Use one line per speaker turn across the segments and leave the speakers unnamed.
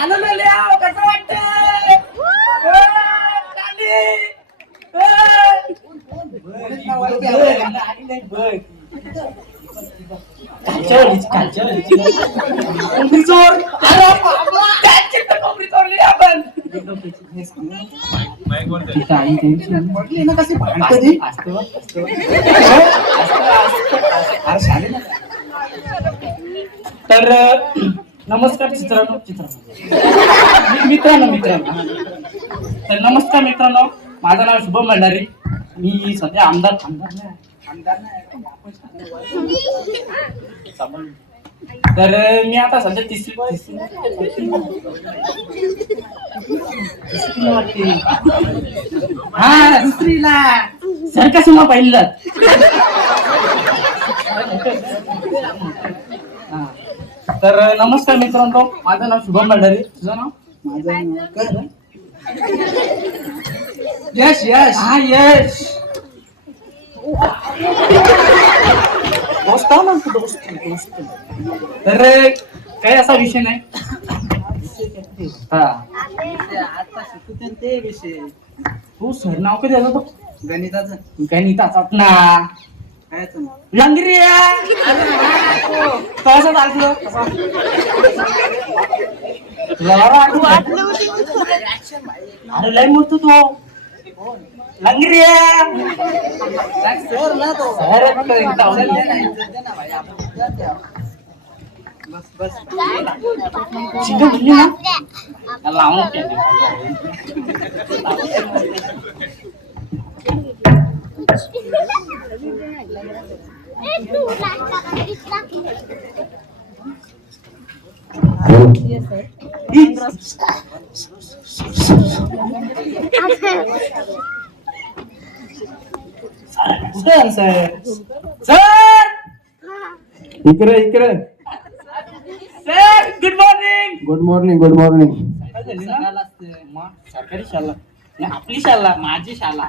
गाणं नाही लिहा कसं वाटतंय ओ, चाली. कोंबडी चोर अरे बाबा, त्यांची तर कोंबडी चोरली आपण
म्हटली ना कशी भांडतं ती.
तर नमस्कार चित्रांनो चित्रांनो. मित्रांनो मित्रांनो. तर नमस्कार मित्रांनो माझं नाव शुभम भंडारी. मी सध्या आमदार आमदार नाही आमदार नाही तर मी आता सध्या तिसरी हा दुसरीला. सरकार सीमा पाहिलं तर नमस्कार मित्रांनो. माझं नाव शुभम भंडारी. तुझं नाव?
माझं नाव काय रे? यश यश.
हा यश. दोस्त आहो ना तू, दोस्त दोस्त. तर काही असा विषय नाही. हा.
ते आता ते विषय.
तू सर नाव कधी आलं बघ?
गणिताचं.
गणिताचा. ना.
कायचं
लंगरिया कसं चालतं तुला आठवलं अरे लय मोठं तो लंगरिया
सर ना तो
सर आहे फक्त एकदा
इज्जत दे ना,
आवडलं.
इज्जत दे ना भाई, आपण इज्जत द्या. बस बस
चिकन दिली ना लावून केलं. कुठे आहे सर. सर!
इकडे इकडे.
Sir good morning
good morning good morning.
सरकारी शाळा. आपली शाळा माझी शाळा.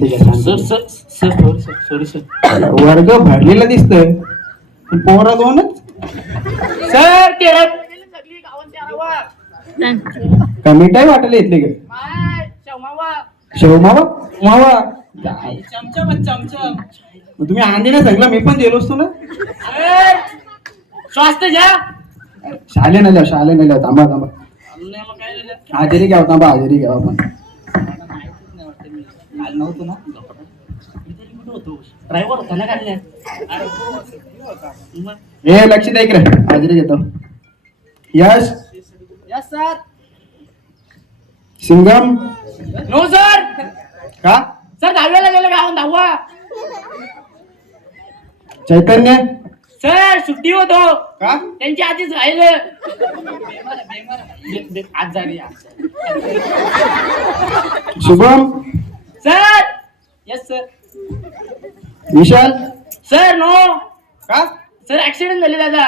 शांती घ्या, शांती.
Sir sir sir sorry sir sorry sir.
घ्या. वर्ग भरलेला दिसतोय. पण पोरा दोनच?
सर केरळ
का मिठाई वाटायला येतली का शेवमावा मावा
चमचम चमचम.
मग तुम्ही सगळं मी पण गेलो असतो ना?
स्वास्थ्य घ्या.
शाले नाही शाले नाही थांबा थांबा.
नाही मग काय झालं?
हाजेरी घ्या थांबा हाजेरी घ्या आपण.
काल नव्हतो ना? ड्रायव्हर होता काढल्या
हे लक्ष द्या इकडे. हाजेरी घेतो Yash.
Yes sir.
Singam
no sir
का?
सर दहाव्याला गेलं गावून दहावा.
चैतन्य.
सर सुट्टी होतो.
का?
त्यांची आधीच राहिलं. आज झाली आज.
Shubham.
Sir! Yes sir
Vishal?
Sir no
का?
सर ऍक्सिडेंट झाले दादा.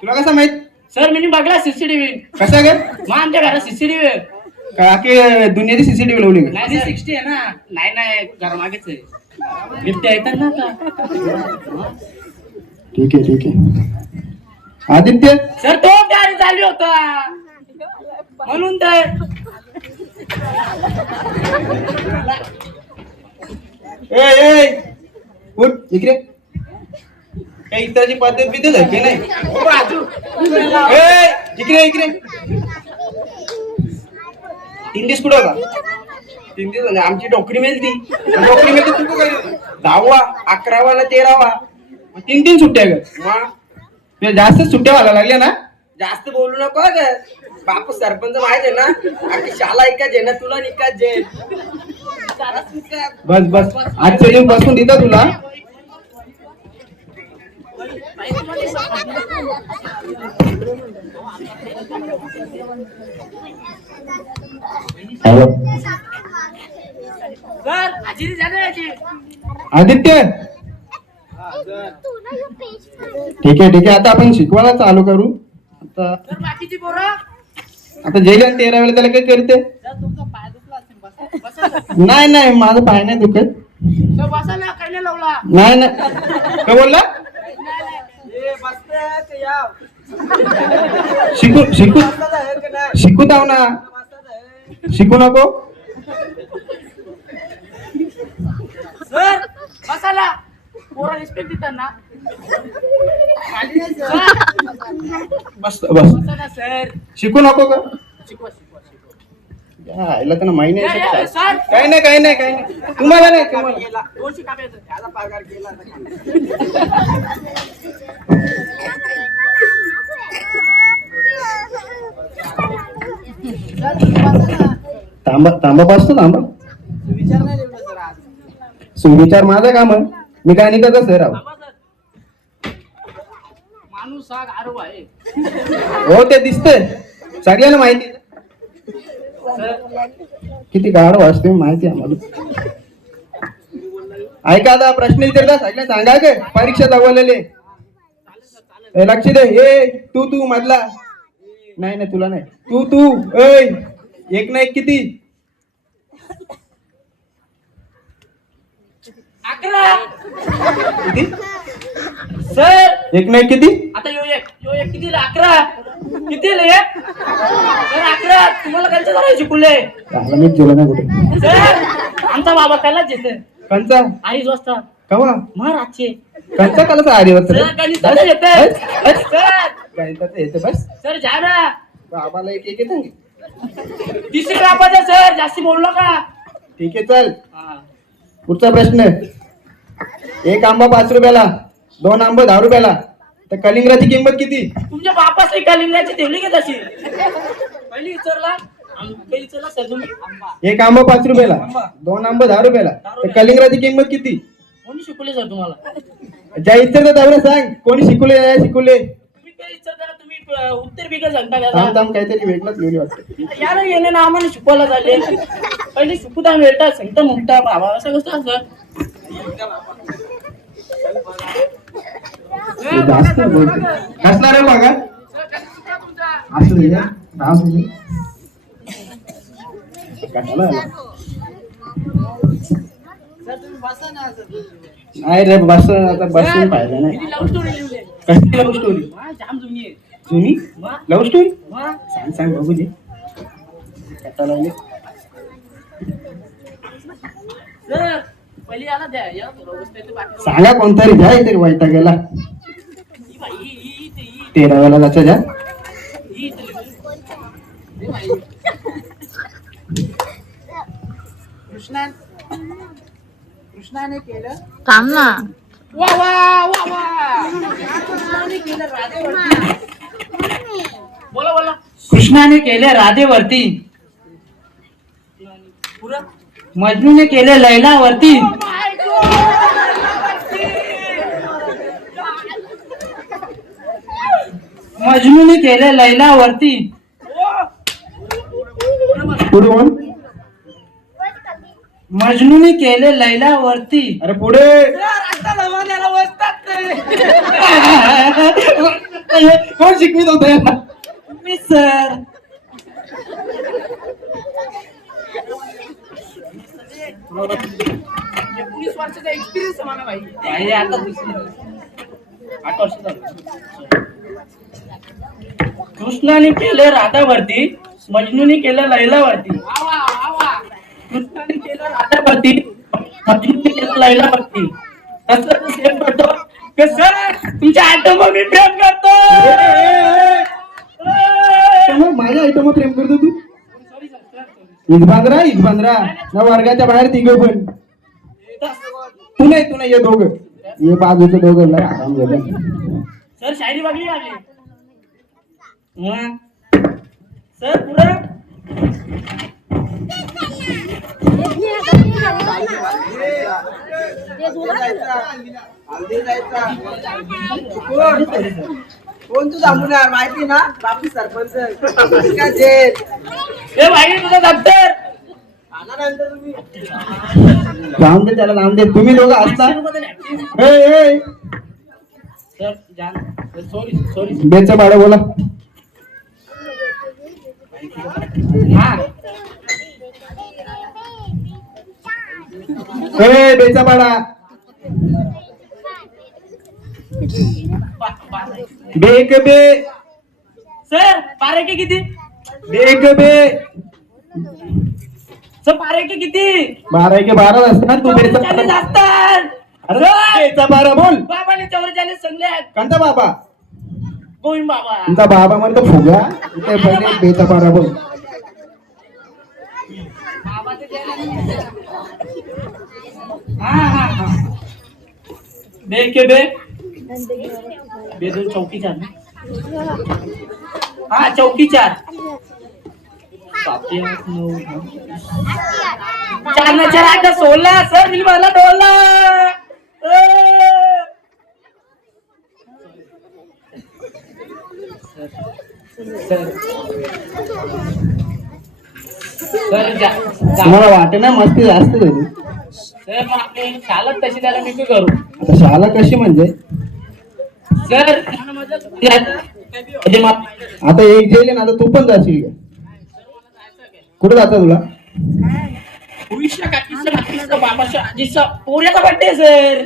तुला कसं माहीत?
सर मी बघला सीसीटीव्ही
कसं गे?
मग आमच्या घरात सीसीटीव्ही
का की दुनियाची सीसीटीव्ही लावली का
नाही सिक्स्टी आहे ना. नाही नाही घरामागेच आहे. बिबट्या येतात ना आता.
ठीक आहे ठीक आहे. आदित्य?
सर तो गाडी चालली होता. म्हणून तर.
इकडे. काही इतराची पद्धत बिद्धत आहे की नाही इकडे इकडे. तीन दिवस कुठं का तीन दिवस झाले आमची डोकरी मिळती डोकरी मिळते तू काय दहावा अकरावा ना तेरावा. तीन तीन सुट्ट्या ग जास्त सुट्ट्या व्हायला लागल्या ना?
जास्त बोलू नको ग बापू सरपंच माहीत आहे ना आखी शाला आहे ना तुला निकाच जे
बस बस. आजच्या दिवस बसून देतो तुला. आदित्य! ठीक आहे ठीक आहे. आता आपण शिकवायला चालू करू.
बाकीची
आता जेल तेरा वेळेला त्याला काय करते? नाही नाही माझं पाय नाही दुखत.
नाही लावला.
नाही काय बोलला? शिकू शिकू? शिकू दाव ना. शिकू नको.
सर बसाला पोरा रिस्पेक्ट देतात ना.
बस बस
बसा ना सर
शिकू नको का
शिकवा शिकवा शिकवा
या, याला तर माहिती नाही काही नाही काही नाही काही नाही तुम्हाला नाही तुम्हाला
गेला.
दोनशे कापे येतात.
त्याचा पगार गेला आता. सर, तुम्ही वाचा ना.
थांबा थांबा बसतो थांबा
विचार नाही लिहिला सर आज
सुविचार माझं काम आहे मी काय नाही करत सर
थांबा, सर. माणूस आहे.
हो ते दिसतंय. सगळ्यांना माहिती किती गाढव असते माहिती आहे आम्हाला ऐका आता प्रश्न विचारता सगळ्या सांगा के परीक्षा जवळलेले ए, लक्ष दे. ए तू तू मधला. नाही नाही तुला नाही. तू तू ऐ एक ना एक किती?
अकरा
किती?
सर!
एक ना एक किती?
आता यो एक यो एक किती अकरा. किती एक? सर अकरा. तुम्हाला कंचा शिकवले
आला मी तुला नाही कुठे.
सर आमचा बाबा त्यालाच येते
कंचा
अडीच वाजता.
कवा?
महाराजचे
कंचा कालाचा आरीवर
सर गणिताचं येते सर!
येते बस.
सर जा ना.
बाबाला एक एक येतं
तिसरी बापाचा सर जास्ती बोललो का
ठीक आहे चल.
हा.
पुढचा प्रश्न. एक आंबा पाच रुपयाला दोन आंबा दहा रुपयाला. तर कलिंगराची किंमत किती?
तुमच्या बापास एका लिंगाची ठेवली का तशी? पहिली विचारला आम- पहिली विचारला सर तुम्ही आंबा.
एक आंबा पाच रुपयाला दोन आंबा दहा रुपयाला. तर कलिंगराची किंमत किती?
कोणी शिकवले सर तुम्हाला?
ज्या इच्छा सांग कोणी शिकवले नाही शिकवले?
तुम्ही काही विचारता ना तुम्ही अं, उत्तर बिघा सांगता
थांब
का?
थांब काहीतरी वेगळंच लिहिली वाटतं.
यार येणे ना आम्हाला शिकवायला झाले पहिले शिकूदा वेळटा सांगता म्हणता बाबा असं कसं असं
जास्त कसला रे बघा? असं दे नाही रे बस आता बसून पाहिजे नाही. कसली लव्ह स्टोरी
जाम जुनी
लव्ह स्टोरी. सांग सांग बघू दे. कशाला आले?
सर पहिली आला द्या या व्यवस्थेत बाकी
सांगा कोणतरी द्या इथे वैता गेला
ही बाई, ही- ही- ही- ही- ही-
तेराव्याला जायचं द्या.
ही. ही बाई.
कृष्णा कृष्णाने केलं.
थांब ना.
वा वा वा वा.
कृष्णाने केलं राधेवरती.
बोला बोला. कृष्णाने केले राधेवरती. पुरं. मजनूने केले लैलावरती. मजनूने केले लैलावरती.
पुढे बोल.
मजनूने केले लैलावरती.
अरे पुढे. कोण शिकवित होत यांना
मी सर एकोणीस वर्षाचा एक्सपिरियन्स मला भाई आता दुसरी आठ वर्ष झाली. कृष्णाने केलं राधावरती मजनूने केलं लैलावरती. कृष्णाने केलं राधावरती मजनूने केलं लैलावरती. तसं सेम करतो. सर तुमच्या आयटम मी प्रेम करतो.
माझ्या आयटम प्रेम करतो तू.
सॉरी सर
इजबांद्रा इजबांद्रा ना वर्गाच्या बाहेर तिघ पण. तू नाही तू नाही ये दोघं. ये बाजूचे दोघं लय आराम झालं.
सर शायरी बघली मग सर
जायचा कोण? कोण तू थांबणार माहिती ना? बापू सरपंच. का जेल
ए भाई तुझं दप्तर
जाऊन दे त्याला जाऊन दे तुम्ही दोघं असता. ए, ए,
सर जान सॉरी सॉरी
बेचं भाडं बोला. बेचा भाडा
पा- पा-
बे.
सर पारे के किती?
बे ग बे.
पारे के किती?
बारा एके बारा असतात तू
असतात.
अरे बारा बोल.
बाबाने चौवेचाळीस सांगले आहेत.
कोणता बाबा?
गोविंद बाबा.
तुमचा बाबा म्हणतो फुगा इथे पहिले बेचा बारा बोल.
हा हा हा. बे के बे बे दोन चौकी चार हा चौकी चार. चार ना चार आठ ना सोळा सर मी मला डोला
तुम्हाला वाटे ना मस्ती जास्त झाली
सर मग आपली चालत तशी त्याला मी करू.
आता शाळा कशी म्हणजे?
सर
आता एक गेली ना आता तू पण जाशील. का कुठे जाता तुला
भविष्य काकीचं काकीचं आजीचा पोऱ्याचा बर्थडे सर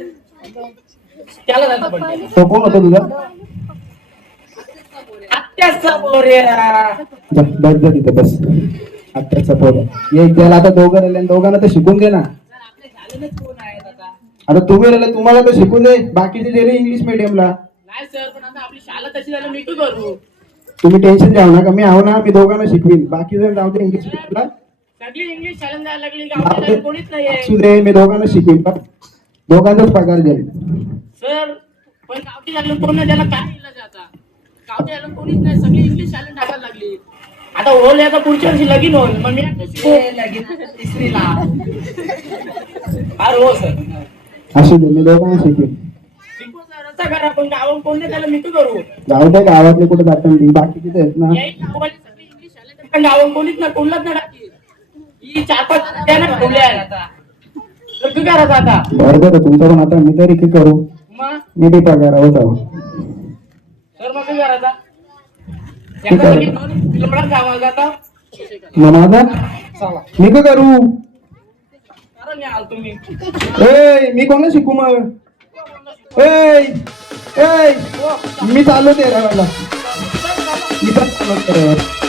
त्याला जायचा
तो कोण होता तुझा?
आत्याचा पोऱ्या
जा, बस जा तिथे बस आत्ताचा पोर एक आता दोघं राहिले आणि दोघांना तर शिकून दे ना.
कोण आहेत आता
आता तुम्ही राहिले तुम्हाला तर शिकून दे. बाकीचे गेले इंग्लिश मिडियमला
नाही सर पण आता आपली शाळा तशी झाली मी करू.
तुम्ही टेन्शन घ्याव नका. मी आहो ना मी दोघांना शिकवीन. बाकी जर जाऊ दे इंग्लिश
सगळी जायला लागली. गावाला कोणीच नाहीये.
असू दे मी दोघांना शिकवीन. पण दोघांचाच पगार देईल
सर पण गावठी झालं कोण नाही त्याला काय इलाज आता? गावठी झालं कोणीच नाही सगळी इंग्लिश टाकायला लागली. आता होल आता पुढच्या वर्षी लगीन होईल. मग मी लगीन तिसरीला. हा हो सर.
असू दे मी दोघांना शिकवीन.
असं करा पण गावात कोण त्याला मी करू.
जाऊ दे गावातले कुठे जातात तर आहेत ना.
पण गावात कोणीच ना कोणलाच नाही टाकी ही चार पाच त्यानं ठेवले आहे आता तर करायचं आता?
बरं बरं तुमचं पण आता मी तरी काय करू.
मग?
मी बी पगारावर जाऊ.
सर मग काय करायचा एका किलोमीटर जाता
मग माझा
चला
मी काय करू.
कारण याल तुम्ही.
ए मी कोणाला शिकू मग? ए ए मी चालू ते राहायला मी पण चालू ते